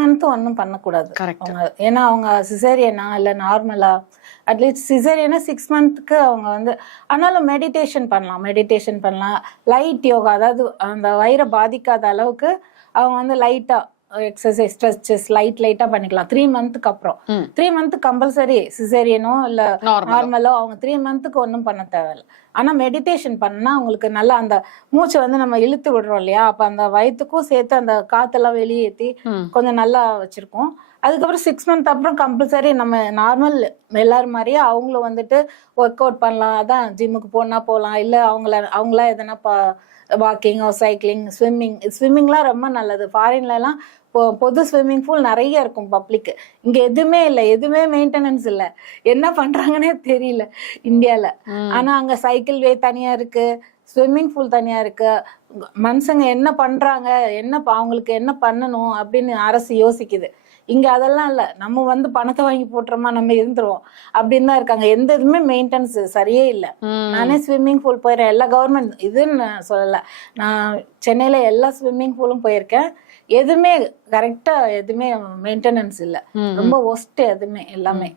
months ஒன்றும் பண்ணக்கூடாது. ஏன்னா அவங்க சிசேரியனா இல்லை நார்மலா, அட்லீஸ்ட் சிசேரியனா 6 monthsக்கு அவங்க வந்து ஆனாலும் மெடிடேஷன் பண்ணலாம், லைட் யோகா, அதாவது அந்த வயிறை பாதிக்காத அளவுக்கு அவங்க வந்து லைட்டா எக்ஸசைஸ் ஸ்ட்ரெச்சஸ் லைட்டா பண்ணிக்கலாம் 3 monthsக்கு அப்புறம். 3 months கம்பல்சரி சிசேரியனோ இல்ல நார்மலோ அவங்க 3 monthsக்கு ஒன்றும் பண்ண தேவையில்லை. ஆனா மெடிடேஷன் பண்ணா உங்களுக்கு நல்லா அந்த மூச்சை வந்து நம்ம இழுத்து விடுறோம் இல்லையா, அப்ப அந்த வயிற்றுக்கும் சேர்த்து அந்த காத்தெல்லாம் வெளியேற்றி கொஞ்சம் நல்லா வச்சிருக்கோம். அதுக்கப்புறம் 6 months அப்புறம் கம்பல்சரி நம்ம நார்மல் எல்லாரும் மாதிரியே அவங்களும் வந்துட்டு ஒர்க் அவுட் பண்ணலாம். அதான் ஜிம்முக்கு போகலாம், இல்லை அவங்களா எதனா வாக்கிங் சைக்கிளிங் ஸ்விம்மிங்லாம் ரொம்ப நல்லது. ஃபாரின்லாம் பொது ஸ்விம்மிங் பூல் நிறைய இருக்கும் பப்ளிக். இங்க எதுவுமே இல்லை, எதுவுமே மெயின்டெனன்ஸ் இல்லை, என்ன பண்றாங்கன்னே தெரியல இந்தியால. ஆனா அங்க சைக்கிள் வே தனியா இருக்கு, ஸ்விம்மிங் பூல் தனியா இருக்கு. மனுஷங்க என்ன பண்றாங்க, அவங்களுக்கு என்ன பண்ணணும் அப்படின்னு அரசு யோசிக்குது. இங்க அதெல்லாம் இல்ல, நம்ம வந்து பணத்தை வாங்கி போட்டுறோமா நம்ம இருந்துருவோம் அப்படின்னு தான் இருக்காங்க. எந்த இதுவுமே மெயின்டெனன்ஸ் சரியே இல்லை. நானே ஸ்விம்மிங் பூல் போயிடுறேன், எல்லா கவர்மெண்ட் இதுன்னு சொல்லல, நான் சென்னையில எல்லா ஸ்விம்மிங் பூலும் போயிருக்கேன். எதுவுமே கரெக்டா எதுவுமே மெயின்டெனன்ஸ் இல்லை, ரொம்ப ஒஸ்ட் எதுவுமே எல்லாமே.